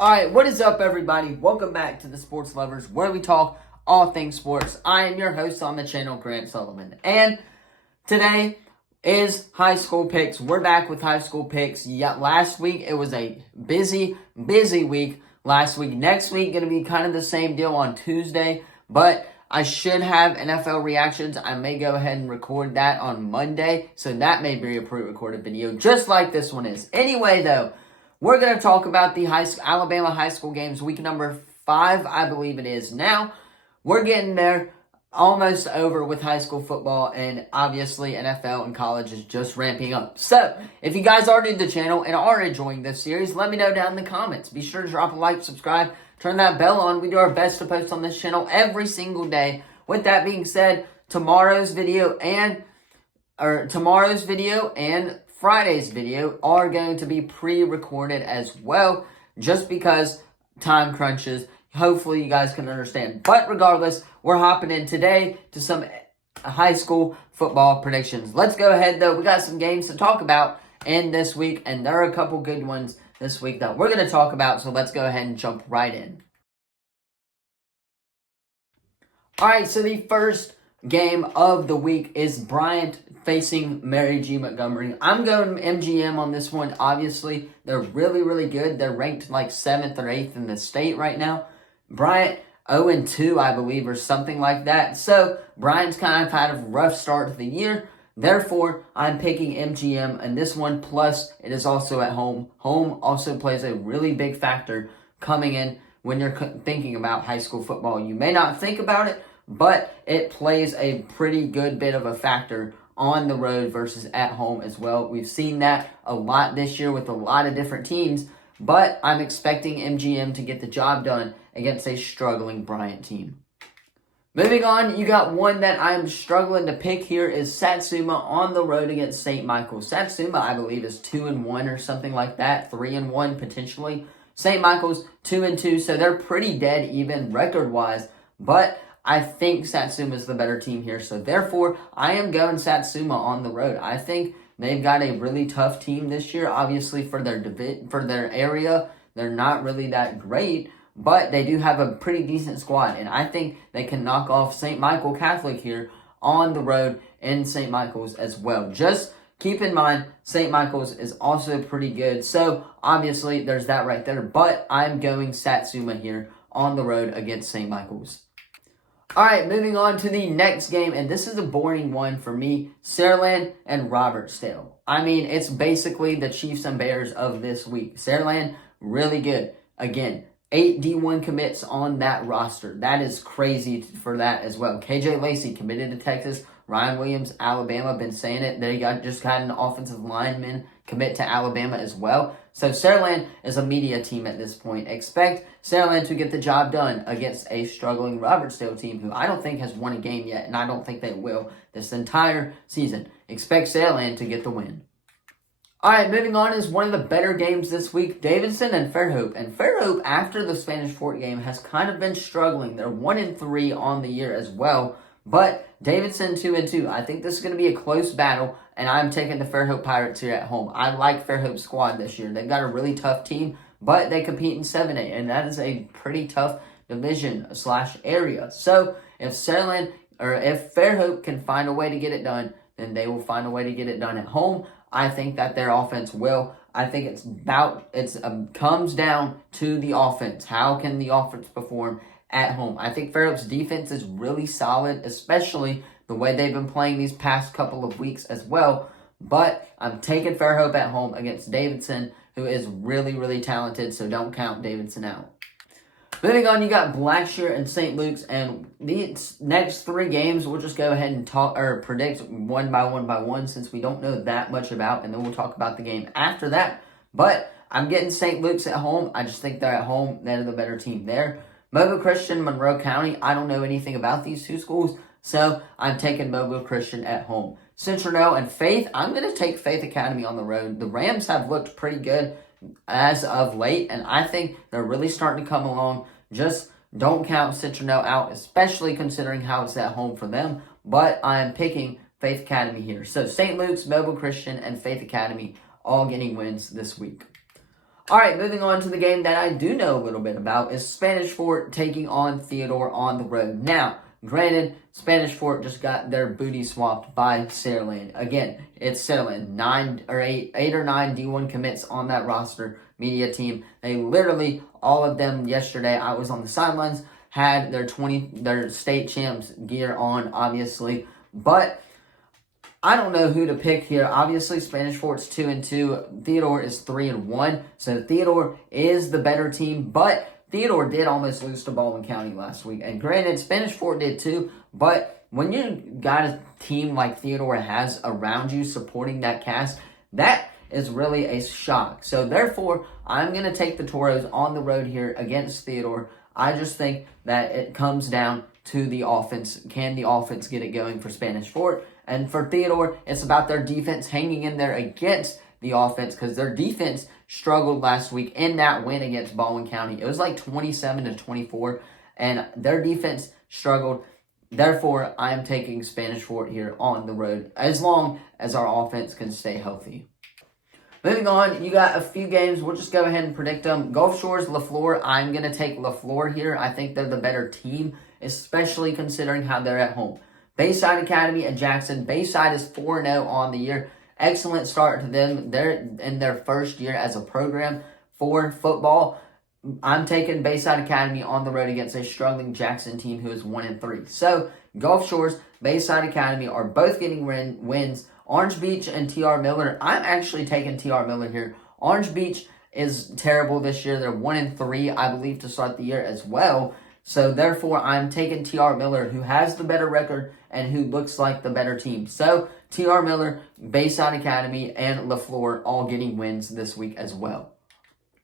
Alright, what is up everybody? Welcome back to the Sports Lovers, where we talk all things sports. I am your host on the channel, Grant Sullivan. And today is high school picks. We're back with high school picks. Yeah, last week it was a busy week last week. Next week going to be kind of the same deal on Tuesday, but I should have NFL reactions. I may go ahead and record that on Monday, so that may be a pre-recorded video, just like this one is. Anyway, though, we're going to talk about the Alabama high school games, week number 5, I believe it is. Now, we're getting there, almost over with high school football, and obviously NFL and college is just ramping up. So, if you guys are new to the channel and are enjoying this series, let me know down in the comments. Be sure to drop a like, subscribe, turn that bell on. We do our best to post on this channel every single day. With that being said, tomorrow's video and Friday's video are going to be pre-recorded as well, just because time crunches. Hopefully you guys can understand. But regardless, we're hopping in today to some high school football predictions. Let's go ahead though. We got some games to talk about in this week, and there are a couple good ones this week that we're going to talk about, so let's go ahead and jump right in. Alright, so the first game of the week is Bryant facing Mary G. Montgomery. I'm going MGM on this one. Obviously, they're really good. They're ranked like 7th or 8th in the state right now. Bryant 0-2, I believe, or something like that. So, Bryant's kind of had a rough start to the year. Therefore, I'm picking MGM in this one. Plus, it is also at home. Home also plays a really big factor coming in when you're thinking about high school football. You may not think about it, but it plays a pretty good bit of a factor on the road versus at home as well. We've seen that a lot this year with a lot of different teams, but I'm expecting MGM to get the job done against a struggling Bryant team. Moving on, you got one that I'm struggling to pick here is Satsuma on the road against St. Michael's. Satsuma, I believe, is 2-1 or something like that, 3-1 potentially. St. Michael's 2-2, so they're pretty dead even record-wise, but I think Satsuma is the better team here, so therefore, I am going Satsuma on the road. I think they've got a really tough team this year. Obviously, for their area, they're not really that great, but they do have a pretty decent squad, and I think they can knock off St. Michael Catholic here on the road in St. Michael's as well. Just keep in mind, St. Michael's is also pretty good, so obviously, there's that right there, but I'm going Satsuma here on the road against St. Michael's. Alright, moving on to the next game, and this is a boring one for me. Saraland and Robertsdale. I mean, it's basically the Chiefs and Bears of this week. Saraland, really good. Again, 8 D1 commits on that roster. That is crazy for that as well. KJ Lacey committed to Texas. Ryan Williams, Alabama, been saying it. They just got an offensive lineman commit to Alabama as well. So Saraland is a media team at this point. Expect Saraland to get the job done against a struggling Robertsdale team who I don't think has won a game yet, and I don't think they will this entire season. Expect Saraland to get the win. Alright, moving on is one of the better games this week, Davidson and Fairhope. And Fairhope, after the Spanish Fort game, has kind of been struggling. They're 1-3 on the year as well. But Davidson 2-2. I think this is going to be a close battle, and I'm taking the Fairhope Pirates here at home. I like Fairhope's squad this year. They've got a really tough team, but they compete in 7A, and that is a pretty tough division/area. So if Fairhope can find a way to get it done, then they will find a way to get it done at home. I think that their offense will. I think it comes down to the offense. How can the offense perform at home? I think Fairhope's defense is really solid, especially the way they've been playing these past couple of weeks as well. But I'm taking Fairhope at home against Davidson, who is really talented, so don't count Davidson out. Moving on, you got Blackshear and St. Luke's, and these next 3 games, we'll just go ahead and predict one by one since we don't know that much about, and then we'll talk about the game after that. But I'm getting St. Luke's at home. I just think they're at home. They're the better team there. Mobile Christian, Monroe County, I don't know anything about these two schools, so I'm taking Mobile Christian at home. Central and Faith, I'm going to take Faith Academy on the road. The Rams have looked pretty good as of late, and I think they're really starting to come along. Just don't count Central out, especially considering how it's at home for them, but I'm picking Faith Academy here. So St. Luke's, Mobile Christian, and Faith Academy all getting wins this week. All right, moving on to the game that I do know a little bit about is Spanish Fort taking on Theodore on the road. Now, granted, Spanish Fort just got their booty swapped by Saraland. Again, it's Saraland. Eight or nine D1 commits on that roster media team. They literally, all of them yesterday, I was on the sidelines, had their state champs gear on, obviously. But I don't know who to pick here. Obviously, Spanish Fort's 2-2. Theodore is 3-1. So Theodore is the better team, but Theodore did almost lose to Baldwin County last week. And granted, Spanish Fort did too, but when you got a team like Theodore has around you supporting that cast, that is really a shock. So therefore, I'm going to take the Toros on the road here against Theodore. I just think that it comes down to the offense. Can the offense get it going for Spanish Fort? And for Theodore, it's about their defense hanging in there against the offense, because their defense struggled last week in that win against Baldwin County. It was like 27-24, and their defense struggled. Therefore, I am taking Spanish Fort here on the road, as long as our offense can stay healthy. Moving on, you got a few games. We'll just go ahead and predict them. Gulf Shores, LaFleur. I'm going to take LaFleur here. I think they're the better team, especially considering how they're at home. Bayside Academy at Jackson. Bayside is 4-0 on the year. Excellent start to them. They're in their first year as a program for football. I'm taking Bayside Academy on the road against a struggling Jackson team who is 1-3. So, Gulf Shores, Bayside Academy are both getting wins. Orange Beach and TR Miller. I'm actually taking TR Miller here. Orange Beach is terrible this year. They're 1-3, I believe, to start the year as well. So, therefore, I'm taking TR Miller, who has the better record and who looks like the better team. So, TR Miller, Bayside Academy, and LaFleur all getting wins this week as well.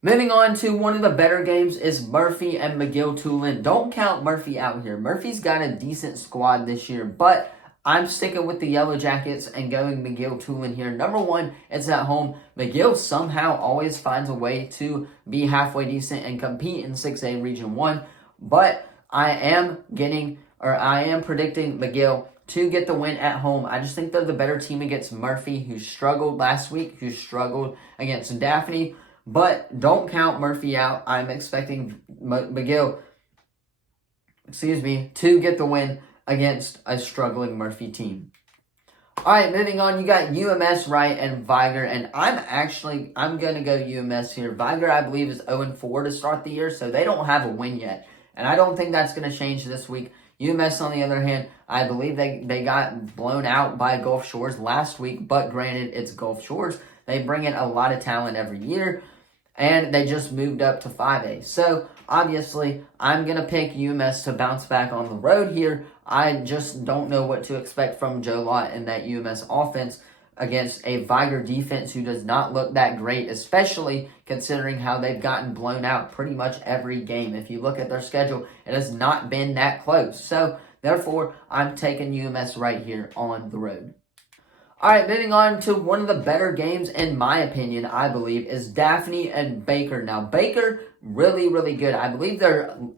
Moving on to one of the better games is Murphy and McGill-Tulane. Don't count Murphy out here. Murphy's got a decent squad this year, but I'm sticking with the Yellow Jackets and going McGill-Tulane here. Number one, it's at home. McGill somehow always finds a way to be halfway decent and compete in 6A Region 1. But I am predicting McGill to get the win at home. I just think they're the better team against Murphy, who struggled last week, who struggled against Daphne. But don't count Murphy out. I'm expecting McGill, to get the win against a struggling Murphy team. All right, moving on, you got UMS, Wright, and Viger, and I'm going to go UMS here. Viger, I believe, is 0-4 to start the year, so they don't have a win yet, and I don't think that's going to change this week. UMS, on the other hand, I believe they got blown out by Gulf Shores last week, but granted, it's Gulf Shores. They bring in a lot of talent every year, and they just moved up to 5A. So, obviously, I'm going to pick UMS to bounce back on the road here. I just don't know what to expect from Joe Lott and that UMS offense against a Viger defense who does not look that great, especially considering how they've gotten blown out pretty much every game. If you look at their schedule, it has not been that close. So, therefore, I'm taking UMS right here on the road. All right, moving on to one of the better games, in my opinion, I believe, is Daphne and Baker. Now, Baker, really, really good. I believe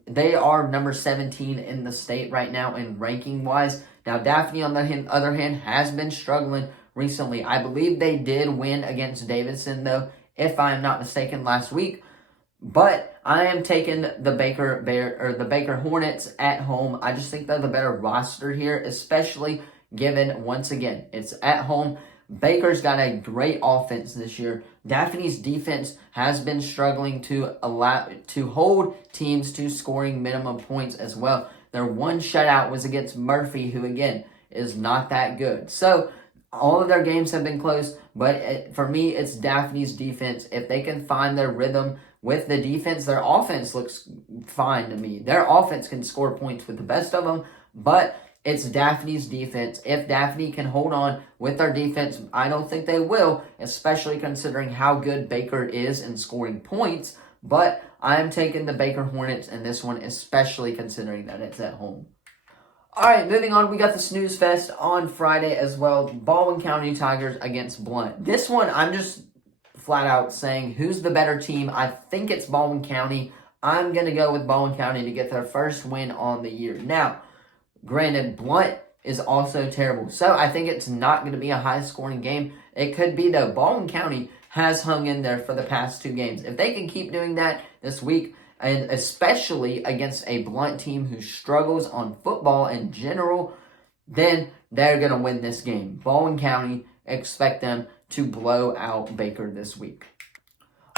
they are number 17 in the state right now in ranking-wise. Now, Daphne, on the other hand, has been struggling recently. I believe they did win against Davidson, though, if I'm not mistaken, last week. But I am taking the Baker Hornets at home. I just think they're the better roster here, especially given, once again, it's at home. Baker's got a great offense this year. Daphne's defense has been struggling to hold teams to scoring minimum points as well. Their one shutout was against Murphy, who, again, is not that good. So, all of their games have been close, but for me, it's Daphne's defense. If they can find their rhythm with the defense, their offense looks fine to me. Their offense can score points with the best of them, but it's Daphne's defense. If Daphne can hold on with their defense, I don't think they will, especially considering how good Baker is in scoring points. But I'm taking the Baker Hornets in this one, especially considering that it's at home. All right, moving on, we got the Snooze Fest on Friday as well. Baldwin County Tigers against Blunt. This one, I'm just flat out saying who's the better team. I think it's Baldwin County. I'm going to go with Baldwin County to get their first win on the year. Now, granted, Blunt is also terrible. So I think it's not going to be a high-scoring game. It could be, though. Baldwin County has hung in there for the past 2 games. If they can keep doing that this week, and especially against a Blount team who struggles on football in general, then they're going to win this game. Baldwin County, expect them to blow out Baker this week.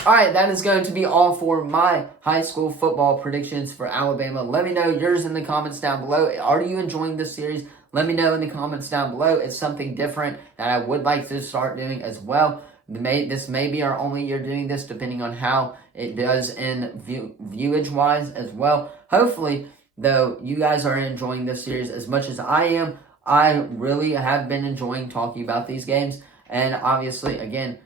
All right, that is going to be all for my high school football predictions for Alabama. Let me know yours in the comments down below. Are you enjoying this series? Let me know in the comments down below. It's something different that I would like to start doing as well. This may be our only year doing this, depending on how it does in viewage-wise as well. Hopefully, though, you guys are enjoying this series as much as I am. I really have been enjoying talking about these games. And obviously, again,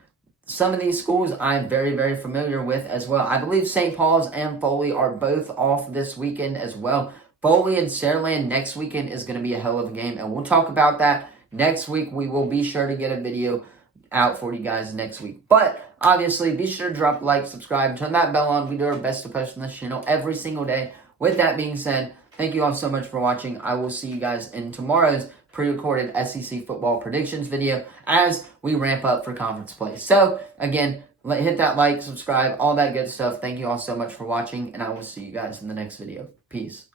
some of these schools I'm very, very familiar with as well. I believe St. Paul's and Foley are both off this weekend as well. Foley and Saraland next weekend is going to be a hell of a game, and we'll talk about that next week. We will be sure to get a video out for you guys next week. But obviously, be sure to drop a like, subscribe, turn that bell on. We do our best to post on this channel every single day. With that being said, thank you all so much for watching. I will see you guys in tomorrow's pre-recorded SEC football predictions video as we ramp up for conference play. So, again, hit that like, subscribe, all that good stuff. Thank you all so much for watching, and I will see you guys in the next video. Peace.